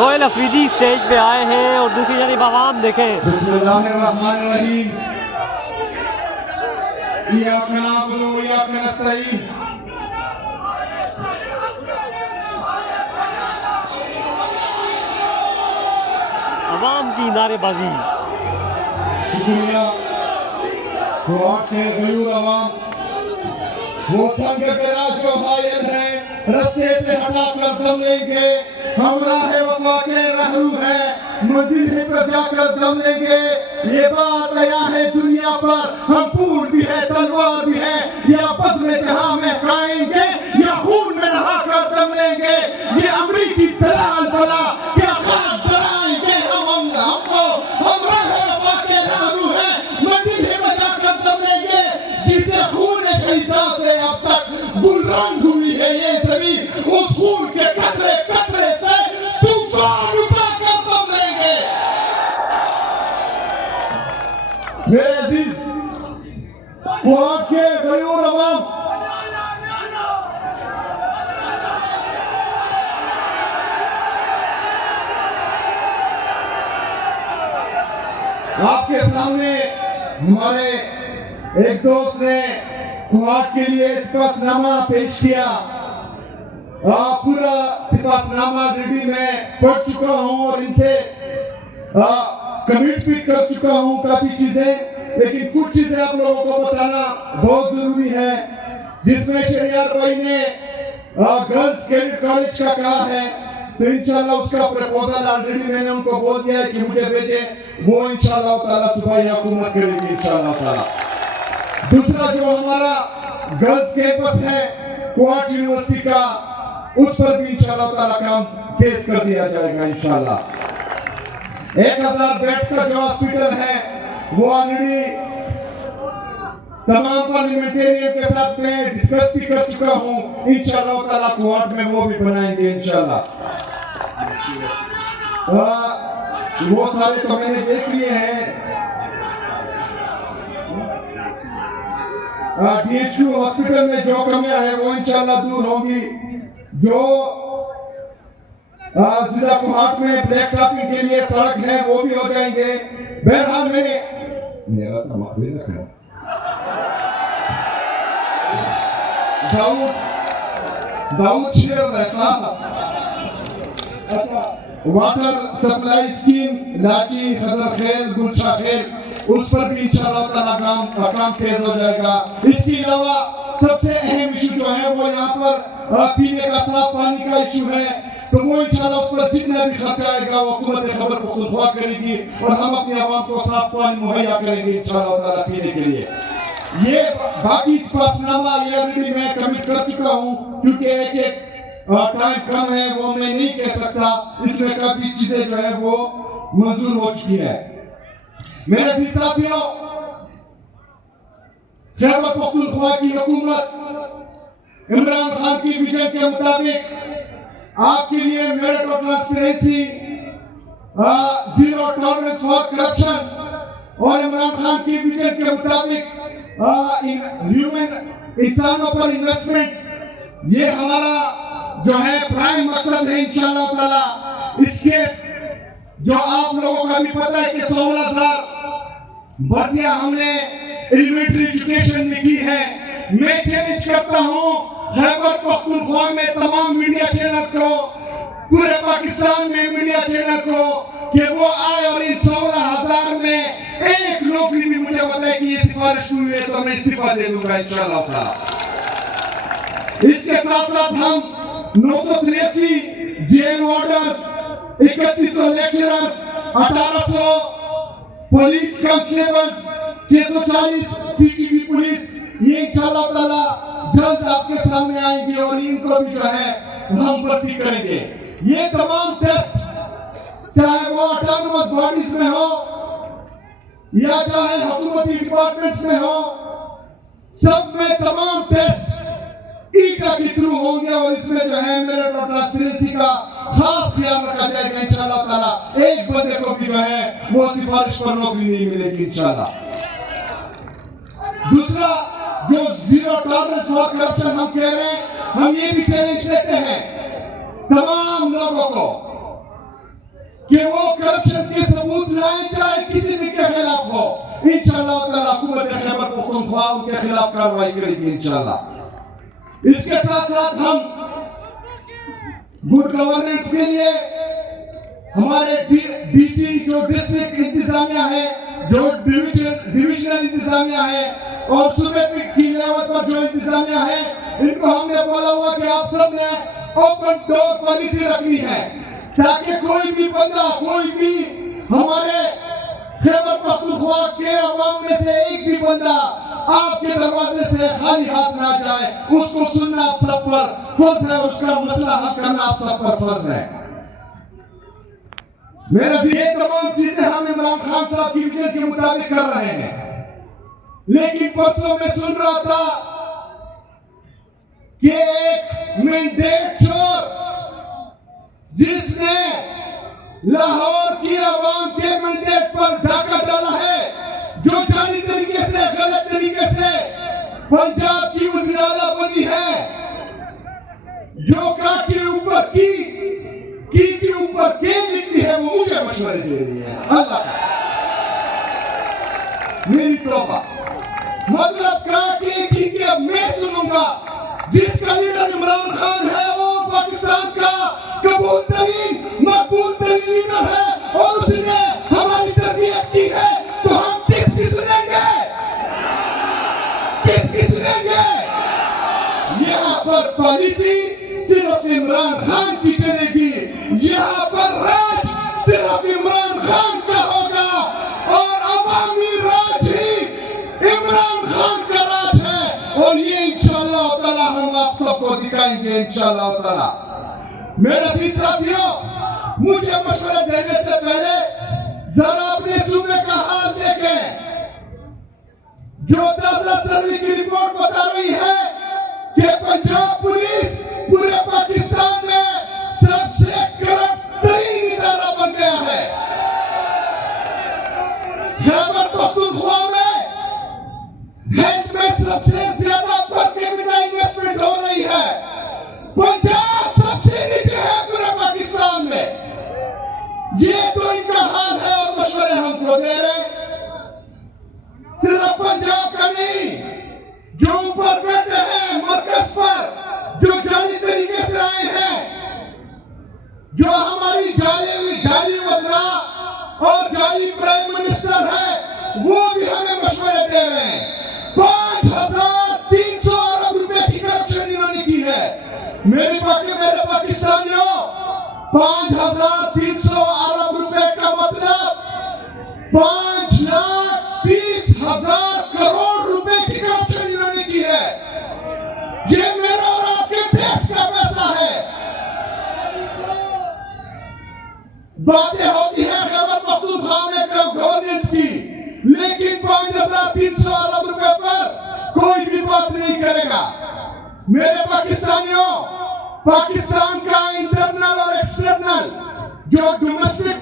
Sohail Afridi stage पे आए हैं और दूसरी जानिब आवाम देखें। बिस्मिल्लाहिर्रहमानिर्रहीम। इय्याका नअबुदु व इय्याका नस्तईन। आवाम की नारेबाजी। शुक्रिया। कुरान के गयूर अवाम, वो संग के राज जो हायल है, रस्ते से हटाकर दम लेंगे। हमरा है वफा के रहू है, मदीने पर जाकर दम लेंगे। ये बात आया है दुनिया पर, हम फूल भी है तलवार भी है, या आपस में जहां में खाएंगे या खून में नहाकर दम लेंगे। ये अमरीकी दलाल भला क्या खाक कराएंगे हमको। हमरा है वफा के रहू है, मदीने में जाकर दम लेंगे। जिसे खून शहीदा से अब तक गुलरंग हुई है ये जमीन, उस खून के कतरे कतरे से तूफान उठाकर दम लेंगे। मेरे अजीज कुरान के गयूर अवाम, आपके सामने हमारे एक दोस्त ने कुरान के लिए सिपासनामा पेश किया। पूरा सिपासनामा रेडी में पढ़ चुका हूं और इनसे कमिट भी कर चुका हूं काफी चीजें, लेकिन कुछ चीजें आप लोगों को बताना बहुत जरूरी है। जिसमें शहरियार भाई ने गर्ल्स कैडेट कॉलेज का कहा है, तो इंशाल्लाह उसका प्रपोजल ऑलरेडी मैंने उनको बोल दिया है कि मुझे भेजे, वो इंशाल्लाह ताला सुबह हुकूमत करेगी इंशाल्लाह ताला। दूसरा जो हमारा गर्ल्स कैंपस है क्वाड यूनिवर्सिटी का, उस पर भी इंशाल्लाह ताला काम पेश कर दिया जाएगा इंशाल्लाह। 1000 बेड्स का जो हॉस्पिटल है वो ऑलरेडी तमाम पार्लियामेंटेरियन के साथ में डिस्कस भी कर चुका हूं। इंशाल्लाह ताला क्वाड में वो भी बनाएंगे इंशाल्लाह। वो सारे तो मैंने देख लिए हैं। DHQ हॉस्पिटल में जो कमियां है वो इंशाल्लाह दूर होंगी। जो जिला कोहाट में ब्लैक टॉपिंग के लिए सड़क है वो भी हो जाएंगे। बहरहाल मैंने दाऊद शेर रखा। अच्छा, वाटर सप्लाई स्कीम लाची खदर खेल गुलशा खेल, उस पर भी इंशाल्लाह ताला काम तेज हो जाएगा। इसके अलावा सबसे अहम इशू जो है वो यहाँ पर पीने का साफ पानी का इशू है, तो वो इंशाल्लाह उस पर जितना भी खर्चा आएगा वो हुकूमत खबर को खुदवा करेगी और हम अपनी आवाम को साफ पानी मुहैया करेंगे इंशाल्लाह ताला पीने के लिए। ये बाकी स्पष्टनामा ये ऑलरेडी मैं कमिट कर चुका हूँ, क्योंकि एक टाइम कम है वो मैं नहीं कह सकता। इसमें काफी चीजें जो है वो मंजूर हो चुकी है। मेरे साथियों, खैबर पख्तूनख्वा की हुकूमत इमरान खान की विजन के मुताबिक आपके लिए मेरिट और transparency, zero tolerance for corruption और इमरान खान की विजन के मुताबिक ह्यूमन इंसानों पर इन्वेस्टमेंट, ये हमारा जो है प्राइम मकसद है इंशाल्लाह ताला। इसके जो आप लोगों का भी पता है कि 16,000 भर्तियां हमने एलिमेंट्री एजुकेशन में की है। मैं चैलेंज करता हूं खैबर पख्तूनख्वा में तमाम मीडिया चैनल को, पूरे पाकिस्तान में मीडिया चैनल को, कि वो आए और इन 16,000 में एक नौकरी भी मुझे बताए कि ये सिफारिश हुई है तो मैं इस्तीफा दे दूंगा इंशाल्लाह ताला। इसके साथ साथ हम 983 jail warders, 3100 lecturers, 1800 police constables, 640 CCTV police, ये इंशाल्लाह ताला जल्द आपके सामने आएंगे और इनको भी जो है हम भर्ती करेंगे। ये तमाम टेस्ट चाहे वो ऑटोनोमस बॉडीज में हो या चाहे हुकूमती डिपार्टमेंट्स में हो, सब में तमाम टेस्ट ईटा के थ्रू होंगे और इसमें जो है मेरिट और ट्रांसपेरेंसी का खास ख्याल रखा जाएगा इंशाल्लाह ताला। एक बंदे को भी जो है वो सिफारिश पर नौकरी नहीं मिलेगी इंशाल्लाह। दूसरा जो जीरो टॉलरेंस फॉर करप्शन हम कह रहे हैं, हम ये भी चैलेंज लेते हैं तमाम लोगों को कि वो करप्शन के सबूत लाए, चाहे किसी भी के खिलाफ हो। इंशाअल्लाह ताला हुकूमत खैबर पख्तूनख्वा उनके खिलाफ कार्रवाई करेगी इंशाअल्लाह। इसके साथ साथ हम गुड गवर्नेंस के लिए हमारे डीसी जो डिस्ट्रिक्ट इंतजामिया है, जो डिविजनल इंतजामिया है और सूबे की लेवल पर जो इंतजामिया है, इनको हमने बोला हुआ कि आप सब ने ओपन डोर पॉलिसी रखनी है, ताकि कोई भी बंदा, कोई भी हमारे खैबर पख्तूनख्वा के अवाम में से एक भी बंदा आपके दरवाजे से खाली हाथ ना जाए। उसको सुनना आप सब पर फर्ज है, उसका मसला हल करना आप सब पर फर्ज है। मेरे ये तमाम चीजें हम इमरान खान साहब की विजन के मुताबिक कर रहे हैं, लेकिन परसों में सुन रहा था कि एक मैंडेट चोर जिसने लाहौर की आवाम के मैंडेट पर डाका डाला है, जो जानी तरीके से, गलत तरीके से पंजाब की वज़ीर आला बनी है, जो का के ऊपर की के ऊपर के लिखती है, वो मुझे मशवरे दे रही है। अल्लाह मेरी तौबा, मतलब का के मैं सुनूंगा। जिसका लीडर इमरान खान है वो पाकिस्तान का कबूल तरीन, मकबूल तरीन लीडर है और उसने हमारी तरबियत की है, तो हम किसकी सुनेंगे? किसकी सुनेंगे? यहाँ पर पॉलिसी सिर्फ इमरान खान की चलेगी, यहाँ पर राज सिर्फ इमरान खान का होगा और अवामी राज ही इमरान खान का राज है। और ये इंशाअल्लाह ताला हम आप सबको दिखाएंगे इंशाअल्लाह ताला। मेरे साथियों, मुझे मशवरा देने से पहले जरा अपने सूबे का हाल देखें। जो ताजा सर्वे की रिपोर्ट बता रही है कि पंजाब पुलिस पूरे पाकिस्तान में सबसे करप्ट तरीन इदारा बन गया है। खैबर पख्तूनख्वा में हेल्थ में सबसे ज्यादा पर कैपिटा इन्वेस्टमेंट हो रही है। पंजाब सबसे नीचे है पूरे पाकिस्तान में। ये तो इनका हाल है और मशवरे हमको दे रहे। सिर्फ पंजाब का नहीं, जो ऊपर बैठे हैं मरकज पर, जो जाली तरीके से आए हैं, जो हमारी जाली वज़रा और जाली प्राइम मिनिस्टर है, वो भी हमें मशवरे दे रहे हैं। 5,300 अरब रुपए की करप्शन इन्होंने की है। मेरे पाकिस्तानियों, 5,300 अरब रुपए का मतलब 5,30,000 करोड़ रुपए की करप्शन इन्होंने की है। ये मेरा और आपके टैक्स का पैसा है। बातें होती है खैबर पख्तूनख्वा में गवर्नेंस की, लेकिन 5,300 अरब रुपए पर कोई भी बात नहीं करेगा। मेरे पाकिस्तानियों, पाकिस्तान का इंटरनल और एक्सटर्नल जो डोमेस्टिक